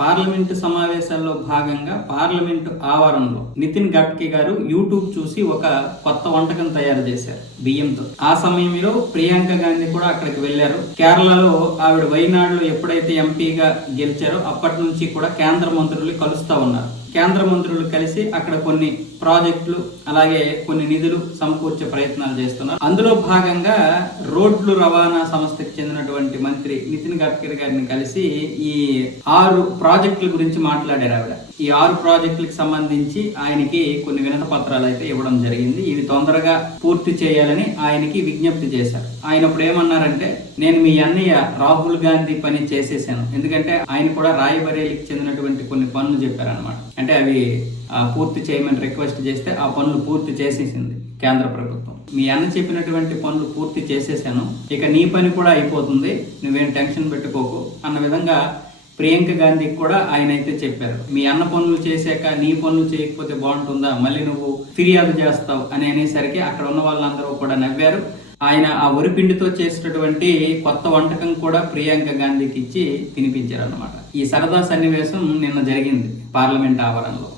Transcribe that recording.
Parliament సమావేశాల్లో భాగంగా parliament ఆవరణలో నితిన్ గడ్కరీ గారు యూట్యూబ్ చూసి ఒక కొత్త వంటకం తయారు చేశారు బియ్యంతో. ఆ సమయంలో ప్రియాంక గాంధీ కూడా అక్కడికి వెళ్లారు. కేరళలో ఆవిడ వైనాడులో ఎప్పుడైతే ఎంపీగా గెలిచారో అప్పటి నుంచి కూడా కేంద్ర మంత్రులు కలుస్తా ఉన్నారు. కేంద్ర మంత్రులు కలిసి అక్కడ కొన్ని ప్రాజెక్టులు అలాగే కొన్ని నిధులు సమకూర్చే ప్రయత్నాలు చేస్తున్నారు. అందులో భాగంగా రోడ్లు రవాణా సంస్థకి చెందినటువంటి మంత్రి నితిన్ గడ్కరీ గారిని కలిసి ఈ 6 ప్రాజెక్టుల గురించి మాట్లాడారు ఆవిడ. ఈ 6 ప్రాజెక్టులకు సంబంధించి ఆయనకి కొన్ని వినతి పత్రాలు అయితే ఇవ్వడం జరిగింది. ఇవి తొందరగా పూర్తి చేయాలని ఆయనకి విజ్ఞప్తి చేశారు. ఆయన ఇప్పుడు ఏమన్నారంటే, నేను మీ అన్నయ్య రాహుల్ గాంధీ పని చేసేసాను. ఎందుకంటే ఆయన కూడా రాయబరేలీకి చెందినటువంటి కొన్ని పనులు చెప్పారనమాట. అంటే అవి పూర్తి చేయమని రిక్వెస్ట్ చేస్తే ఆ పనులు పూర్తి చేసేసింది కేంద్ర ప్రభుత్వం. మీ అన్న చెప్పినటువంటి పనులు పూర్తి చేసేసాను, ఇక నీ పని కూడా అయిపోతుంది, నువ్వేం టెన్షన్ పెట్టుకోకు అన్న విధంగా ప్రియాంక గాంధీకి కూడా ఆయన అయితే చెప్పారు. మీ అన్న పనులు చేశాక నీ పనులు చేయకపోతే బాగుంటుందా, మళ్ళీ నువ్వు ఫిర్యాదు చేస్తావు అని అనేసరికి అక్కడ ఉన్న వాళ్ళందరూ కూడా నవ్వారు. ఆయన ఆ వరిపిండితో చేసినటువంటి కొత్త వంటకం కూడా ప్రియాంక గాంధీకి ఇచ్చి తినిపించారు అన్నమాట. ఈ సరదా సన్నివేశం నిన్న జరిగింది పార్లమెంట్ ఆవరణలో.